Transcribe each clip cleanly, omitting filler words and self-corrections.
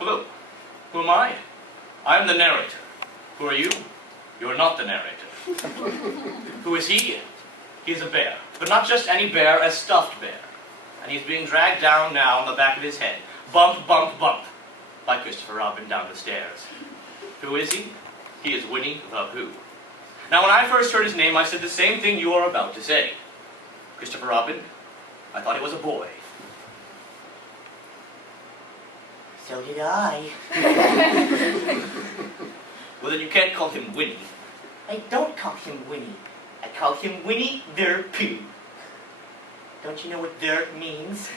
Hello. Who am I? I am the narrator. Who are you? You are not the narrator. Who is he? He is a bear. But not just any bear, a stuffed bear. And he's being dragged down now on the back of his head. Bump, bump, bump. By Christopher Robin down the stairs. Who is he? He is Winnie the Pooh. Now when I first heard his name, I said the same thing you are about to say. Christopher Robin, I thought he was a boy. So did I. Well, then you can't call him Winnie. I don't call him Winnie. I call him Winnie the Pooh. Don't you know what "der" means?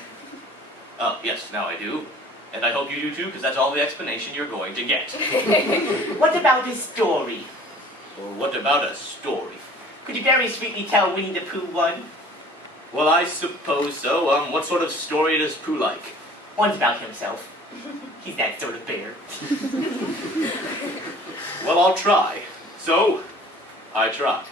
Oh, yes, now I do. And I hope you do too, because that's all the explanation you're going to get. What about his story? Well, what about a story? Could you very sweetly tell Winnie the Pooh one? Well, I suppose so. What sort of story does Pooh like? One's about himself. He's that sort of bear. Well, I'll try. So, I tried.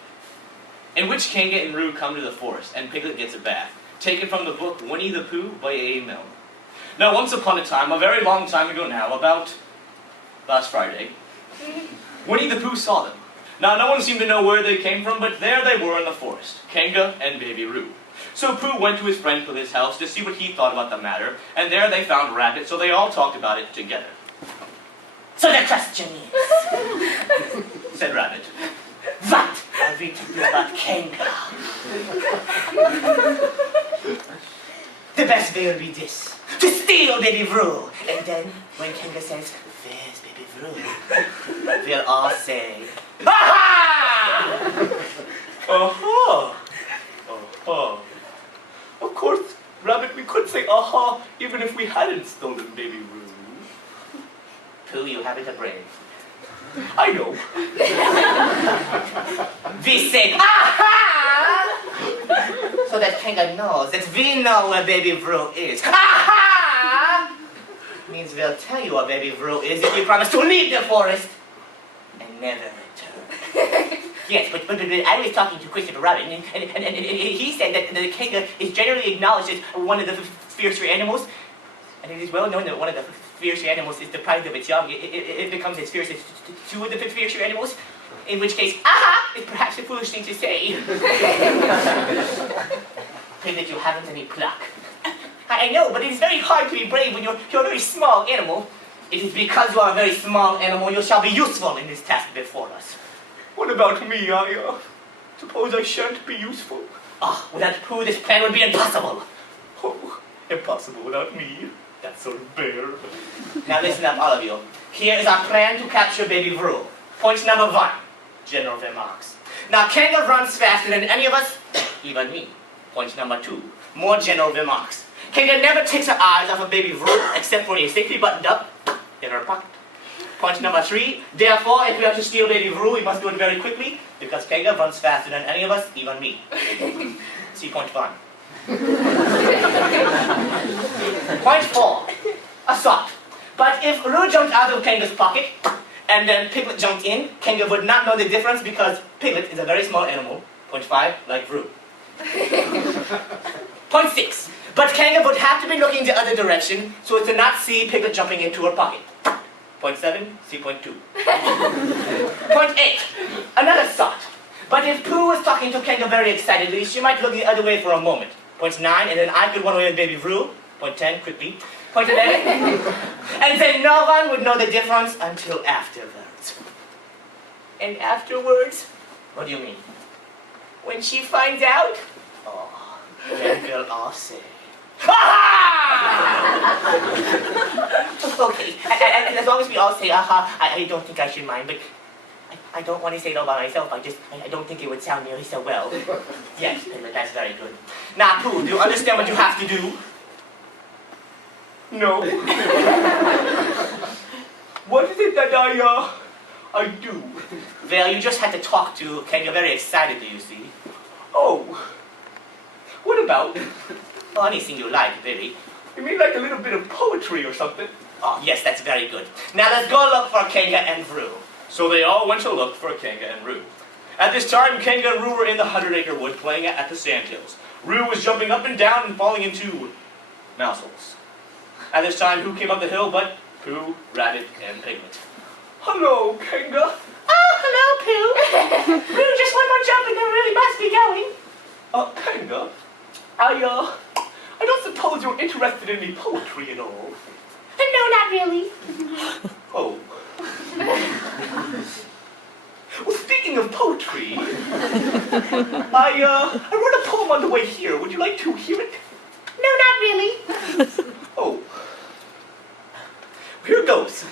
In which Kanga and Roo come to the forest, and Piglet gets a bath, taken from the book Winnie the Pooh by A. Milne. Now, once upon a time, a very long time ago now, about last Friday, Winnie the Pooh saw them. Now, no one seemed to know where they came from, but there they were in the forest, Kanga and Baby Roo. So Pooh went to his friend Piglet's house to see what he thought about the matter, and there they found Rabbit, so they all talked about it together. So the question is, Said Rabbit. what are we to do about Kanga? The best way will be this, to steal Baby Roo. And then, when Kanga says, "Where's Baby Roo?" we'll all say, "Ha-ha!" Aha! Aha. Of course, Rabbit, we could say aha, even if we hadn't stolen Baby Roo. Pooh, you haven't a brain. I know. We said, aha! So that Kanga knows that we know where Baby Roo is. Aha! Means we'll tell you where Baby Roo is if you promise to leave the forest and never return. Yes, but I was talking to Christopher Robin, and he said that the Kanga is generally acknowledged as one of the fiercer animals, and it is well known that one of the fiercer animals is deprived of its young. It becomes as fierce as two of the fiercer animals, in which case, aha, is perhaps a foolish thing to say. Say that you haven't any pluck. I know, but it is very hard to be brave when you're a very small animal. It is because you are a very small animal you shall be useful in this task before us. What about me? I suppose I shan't be useful. Ah, without Pooh, this plan would be impossible. Oh, impossible without me. That sort of bear. Now listen up, all of you. Here is our plan to capture Baby Roo. Point number 1, general remarks. Now, Kanga runs faster than any of us, even me. Point number 2, more general remarks. Kanga never takes her eyes off of Baby Roo, except when he is safely buttoned up in her pocket. Point number 3, therefore, if we have to steal Baby Roo, we must do it very quickly, because Kanga runs faster than any of us, even me. See point 1. Point 4, assault. But if Roo jumped out of Kanga's pocket, and then Piglet jumped in, Kanga would not know the difference because Piglet is a very small animal. Point 5, like Roo. Point 6, but Kanga would have to be looking the other direction so as to not see Piglet jumping into her pocket. Point 7, see point 2. Point 8, another thought. But if Pooh was talking to Kanga very excitedly, she might look the other way for a moment. Point 9, and then I could run away with Baby Roo. Point 10, quickly. Point 11, and then no one would know the difference until afterwards. And afterwards? What do you mean? When she finds out? Oh, then we'll all say, aha! Okay, and as long as we all say aha, I don't think I should mind, but I don't want to say it all by myself. I don't think it would sound nearly so well. Yes, that's very good. Now, Pooh, do you understand what you have to do? No. What is it that I do? Well, you just had to talk to Kanga very excitedly, you see. Oh. What about? Oh, anything you like, Billy. You mean like a little bit of poetry or something? Oh, yes, that's very good. Now let's go look for Kanga and Roo. So they all went to look for Kanga and Roo. At this time, Kanga and Roo were in the 100-acre wood playing at the sandhills. Roo was jumping up and down and falling into mouse holes. At this time, who came up the hill but Pooh, Rabbit, and Piglet. Hello, Kanga. Oh, hello, Pooh. Pooh, just one more jump and then we really must be going. Kanga, I don't suppose you're interested in any poetry at all. No, not really. Oh. Well, speaking of poetry, I wrote a poem on the way here. Would you like to hear it? No, not really. Oh. Here goes.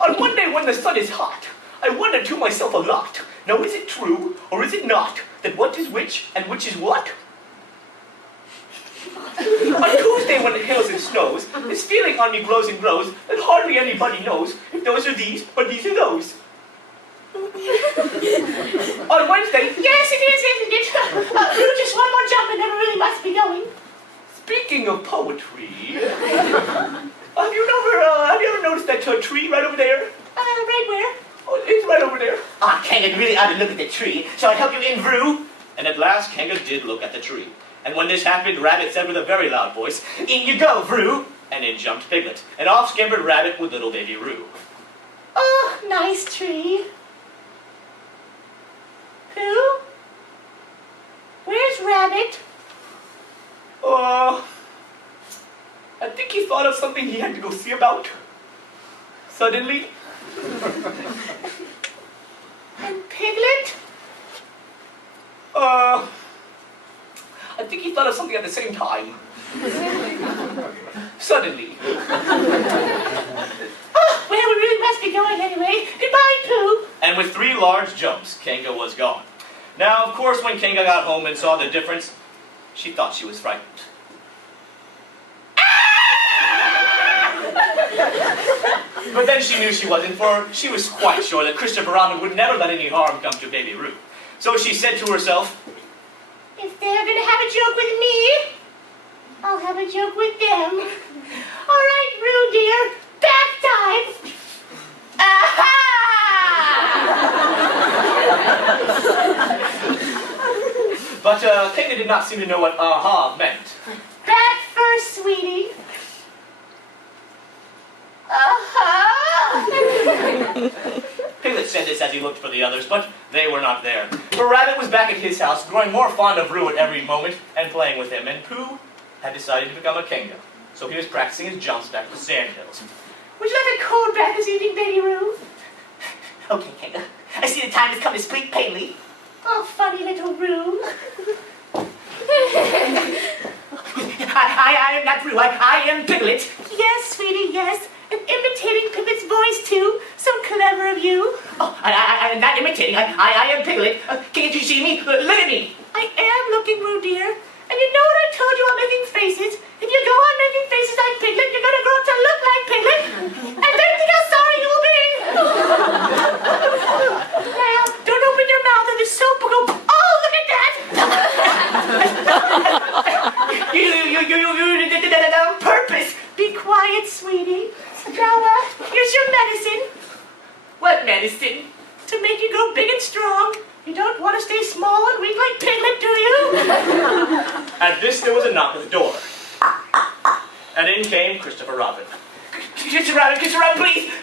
On one day when the sun is hot, I wondered to myself a lot. Now is it true, or is it not, that what is which, and which is what? On Tuesday when it hails and snows, this feeling on me grows and grows that hardly anybody knows if those are these or these are those. On Wednesday, Yes, it is, isn't it? Pooh, just one more jump and then we really must be going. speaking of poetry, have you ever noticed that tree right over there? Right where? Oh, it's right over there. Ah, Kanga, you really ought to look at the tree. Shall I help you in, Vroom? And at last, Kanga did look at the tree. And when this happened, Rabbit said with a very loud voice, In you go, Vroom. and in jumped Piglet. And off scampered Rabbit with little baby Roo. Oh, nice tree. Pooh? Where's Rabbit? I think he thought of something he had to go see about. Suddenly. And Piglet? I think he thought of something at the same time. Suddenly. Oh, well, we really must be going anyway. Goodbye, Pooh. And with 3 large jumps, Kanga was gone. Now, of course, when Kanga got home and saw the difference, she thought she was frightened. But then she knew she wasn't, for she was quite sure that Christopher Robin would never let any harm come to baby Roo. So she said to herself, If they're gonna have a joke with me, I'll have a joke with them. All right, Roo dear, back time. Aha! but Kanga did not seem to know what aha meant. Back first, sweetie. Aha! Piglet said this as he looked for the others, but they were not there. For Rabbit was back at his house, growing more fond of Roo at every moment and playing with him, and Pooh had decided to become a Kanga. So he was practicing his jumps back to Sand Hills. Would you like a cold bath this evening, baby Roo? Okay, Kanga. I see the time has come to speak plainly. Oh, funny little Roo. I am not Roo. I am Piglet. Yes, sweetie, yes. And imitating Piglet's voice, too. So clever of you. Oh, I am not imitating. I am Piglet. Can't you see me? Look at me. I am looking, Roo, dear. And you know what I told you about making faces? If you go on making faces like Piglet, you're going to grow up to look like Piglet. And then think how sorry you will be. Now, don't open your mouth or the soap will go, oh, look at that. You did that on purpose. Be quiet, sweetie. Now, here's your medicine. What medicine? To make you grow big and strong. You don't want to stay small and weak like Piglet, do you? At this, there was a knock at the door. And in came Christopher Robin. Christopher Robin,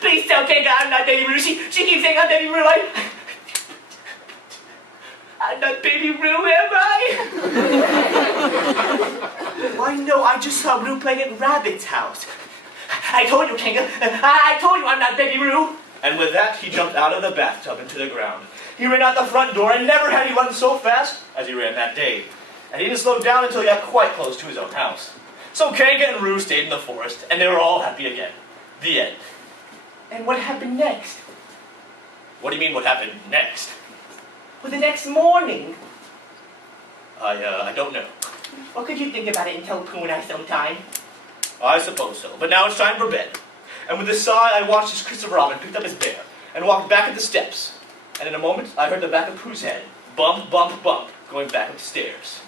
please tell Kanga I'm not Baby Roo. She keeps saying I'm Baby Roo. I'm not Baby Roo, am I? Why, no, I just saw Roo playing at Rabbit's house. I told you, Kanga. I told you I'm not Baby Roo. And with that, he jumped out of the bathtub into the ground. He ran out the front door, and never had he run so fast as he ran that day. And he didn't slow down until he got quite close to his own house. So Kanga and Roo stayed in the forest, and they were all happy again. The end. And what happened next? What do you mean, what happened next? Well, the next morning. I don't know. Well, could you think about it and tell Pooh and I sometime? I suppose so. But now it's time for bed. And with a sigh, I watched as Christopher Robin picked up his bear and walked back up the steps. And in a moment, I heard the back of Pooh's head bump, bump, bump, going back up the stairs.